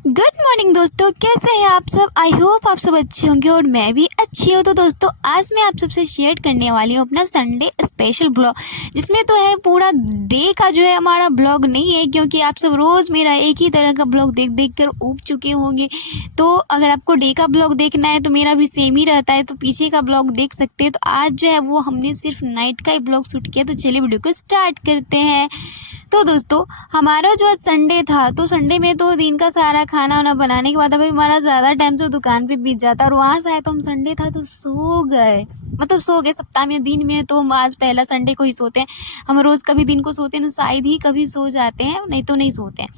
Good morning दोस्तों, कैसे हैं आप सब। आई होप आप सब अच्छे होंगे और मैं भी अच्छी हूँ। तो दोस्तों आज मैं आप सबसे शेयर करने वाली हूँ अपना संडे स्पेशल ब्लॉग, जिसमें तो है पूरा डे का जो है हमारा ब्लॉग नहीं है, क्योंकि आप सब रोज़ मेरा एक ही तरह का ब्लॉग देख देख कर ऊब चुके होंगे। तो अगर आपको डे का ब्लॉग देखना है तो मेरा भी सेम ही रहता है, तो पीछे का ब्लॉग देख सकते हैं। तो आज जो है वो हमने सिर्फ नाइट का ही ब्लॉग शूट किया, तो चलिए वीडियो को स्टार्ट करते हैं। तो दोस्तों हमारा जो आज संडे था, तो संडे में तो दिन का सारा खाना वाना बनाने के बाद अभी हमारा ज़्यादा टाइम तो दुकान पे बीत जाता, और वहाँ से आए तो हम संडे था तो सो गए। मतलब सो गए सप्ताह में, दिन में तो हम आज पहला संडे को ही सोते हैं। हम रोज़ कभी दिन को सोते हैं ना, शायद ही कभी सो जाते हैं, नहीं तो नहीं सोते हैं।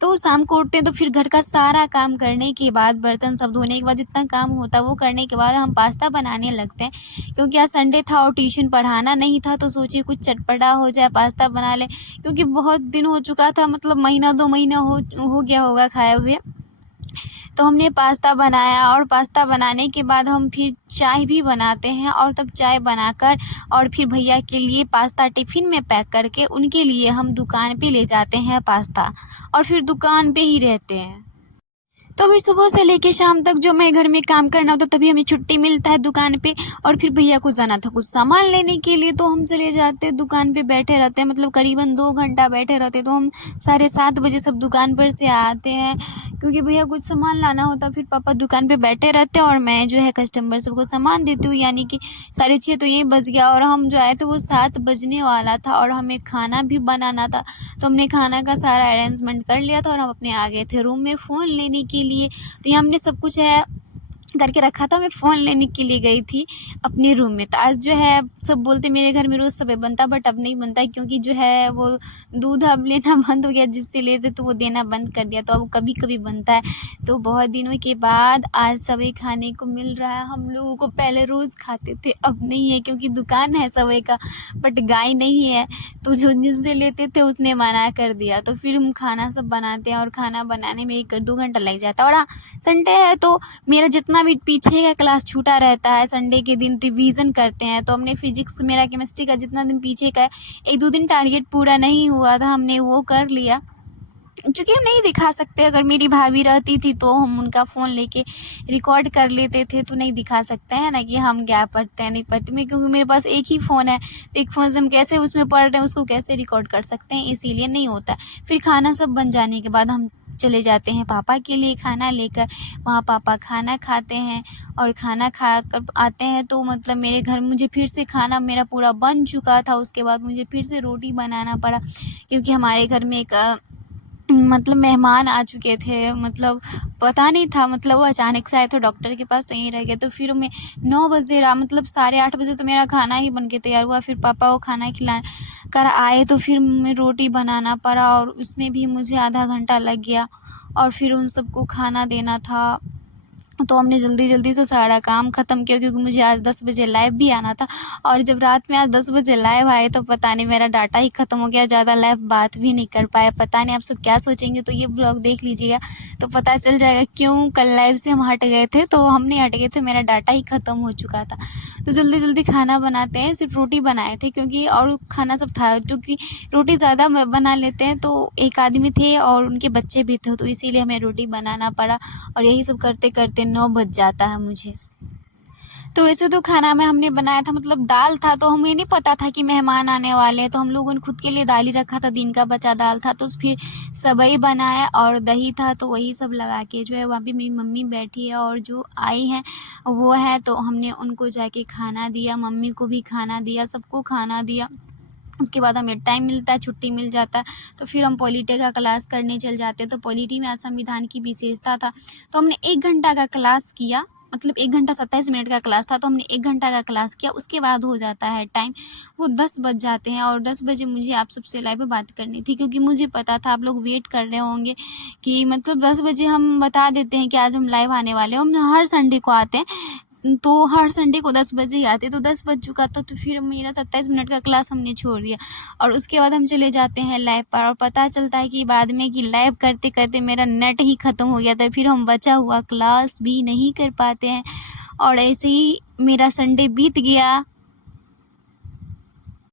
तो शाम को उठते हैं तो फिर घर का सारा काम करने के बाद, बर्तन सब धोने के बाद, जितना काम होता है वो करने के बाद हम पास्ता बनाने लगते हैं। क्योंकि आज संडे था और ट्यूशन पढ़ाना नहीं था, तो सोचे कुछ चटपटा हो जाए, पास्ता बना ले। क्योंकि बहुत दिन हो चुका था, मतलब महीना 2 महीना हो गया होगा खाए हुए। तो हमने पास्ता बनाया, और पास्ता बनाने के बाद हम फिर चाय भी बनाते हैं, और तब चाय बनाकर और फिर भैया के लिए पास्ता टिफ़िन में पैक करके उनके लिए हम दुकान पे ले जाते हैं पास्ता, और फिर दुकान पे ही रहते हैं। तो अभी सुबह से लेके शाम तक जो मैं घर में काम करना होता, तभी हमें छुट्टी मिलता है दुकान पे। और फिर भैया को जाना था कुछ सामान लेने के लिए, तो हम चले जाते हैं दुकान पे, बैठे रहते हैं, मतलब करीबन 2 घंटा बैठे रहते हैं। तो हम 7:30 बजे सब दुकान पर से आते हैं, क्योंकि भैया कुछ सामान लाना होता। फिर पापा दुकान पे बैठे रहते हैं और मैं जो है कस्टमर सबको सामान देती हूँ, यानी कि 6:30 तो यही बज गया। और हम जो आए थे वो 7 बजने वाला था, और हमें खाना भी बनाना था। तो हमने खाना का सारा अरेंजमेंट कर लिया था, और हम अपने आ गए थे रूम में फ़ोन लेने के लिए। तो ये हमने सब कुछ है करके रखा था। मैं फ़ोन लेने के लिए गई थी अपने रूम में। तो आज जो है सब बोलते मेरे घर में रोज़ सुबह बनता, बट अब नहीं बनता है, क्योंकि जो है वो दूध अब लेना बंद हो गया, जिससे लेते तो वो देना बंद कर दिया, तो अब कभी कभी बनता है। तो बहुत दिनों के बाद आज सबे खाने को मिल रहा है। हम लोगों को पहले रोज़ खाते थे, अब नहीं है, क्योंकि दुकान है सबे का, बट गाय नहीं है। तो जो जिससे लेते थे उसने मना कर दिया। तो फिर हम खाना सब बनाते हैं, और खाना बनाने में 1-2 घंटा लग जाता है। और हाँ, संडे है तो मेरा जितना भी पीछे का क्लास छूटा रहता है, संडे के दिन रिवीजन करते हैं। तो हमने फिजिक्स, मेरा केमिस्ट्री का जितना दिन पीछे का है, 1-2 दिन टारगेट पूरा नहीं हुआ था, हमने वो कर लिया। क्योंकि हम नहीं दिखा सकते, अगर मेरी भाभी रहती थी तो हम उनका फ़ोन लेके रिकॉर्ड कर लेते थे, तो नहीं दिखा सकते हैं ना कि हम क्या पढ़ते हैं नहीं पढ़ते में, क्योंकि मेरे पास एक ही फ़ोन है। तो एक फ़ोन से हम कैसे उसमें पढ़ रहे हैं उसको कैसे रिकॉर्ड कर सकते हैं, इसीलिए नहीं होता। फिर खाना सब बन जाने के बाद हम चले जाते हैं पापा के लिए खाना लेकर। वहाँ पापा खाना खाते हैं, और खाना खा कर आते हैं तो मतलब मेरे घर मुझे फिर से खाना मेरा पूरा बन चुका था। उसके बाद मुझे फिर से रोटी बनाना पड़ा, क्योंकि हमारे घर में एक मतलब मेहमान आ चुके थे। मतलब पता नहीं था, मतलब वो अचानक से आए थे डॉक्टर के पास, तो यहीं रह गए। तो फिर मैं 9 बजे मतलब 8:30 बजे तो मेरा खाना ही बन के तैयार हुआ। फिर पापा को खाना खिला कर आए, तो फिर मैं रोटी बनाना पड़ा, और उसमें भी मुझे आधा घंटा लग गया। और फिर उन सबको खाना देना था, तो हमने जल्दी जल्दी से सारा काम ख़त्म किया, क्योंकि मुझे आज 10 बजे लाइव भी आना था। और जब रात में आज 10 बजे लाइव आए तो पता नहीं मेरा डाटा ही ख़त्म हो गया, ज़्यादा लाइव बात भी नहीं कर पाया। पता नहीं आप सब क्या सोचेंगे, तो ये ब्लॉग देख लीजिएगा तो पता चल जाएगा क्यों कल लाइव से हम हट गए थे। तो हम नहीं हट गए थे, मेरा डाटा ही ख़त्म हो चुका था। तो जल्दी जल्दी खाना बनाते हैं, सिर्फ रोटी बनाए थे, क्योंकि और खाना सब था, क्योंकि रोटी ज़्यादा बना लेते हैं। तो एक आदमी थे और उनके बच्चे भी थे, तो इसीलिए हमें रोटी बनाना पड़ा। और यही सब करते करते 9 बज जाता है मुझे। तो वैसे तो खाना में हमने बनाया था, मतलब दाल था, तो हमें नहीं पता था कि मेहमान आने वाले हैं, तो हम लोगों ने खुद के लिए दाल ही रखा था, दिन का बचा दाल था। तो फिर सबई बनाया और दही था, तो वही सब लगा के जो है वहाँ पे मेरी मम्मी बैठी है, और जो आई हैं वो है, तो हमने उनको जाके खाना दिया, मम्मी को भी खाना दिया, सबको खाना दिया। उसके बाद हमें टाइम मिलता है, छुट्टी मिल जाता है, तो फिर हम पॉलिटी का क्लास करने चल जाते हैं। तो पॉलिटी में आज संविधान की विशेषता था, तो हमने 1 घंटा का क्लास किया, मतलब 1 घंटा 27 मिनट का क्लास था, तो हमने 1 घंटा का क्लास किया। उसके बाद हो जाता है टाइम, वो 10 बज जाते हैं, और 10 बजे मुझे आप सबसे लाइव पे बात करनी थी, क्योंकि मुझे पता था आप लोग वेट कर रहे होंगे कि मतलब 10 बजे हम बता देते हैं कि आज हम लाइव आने वाले हैं। हम हर संडे को आते हैं, तो हर संडे को 10 बजे ही आते, तो 10 बज चुका था। तो फिर मेरा 27 मिनट का क्लास हमने छोड़ दिया, और उसके बाद हम चले जाते हैं लाइव पर। और पता चलता है कि बाद में कि लाइव करते करते मेरा नेट ही ख़त्म हो गया था, फिर हम बचा हुआ क्लास भी नहीं कर पाते हैं, और ऐसे ही मेरा संडे बीत गया।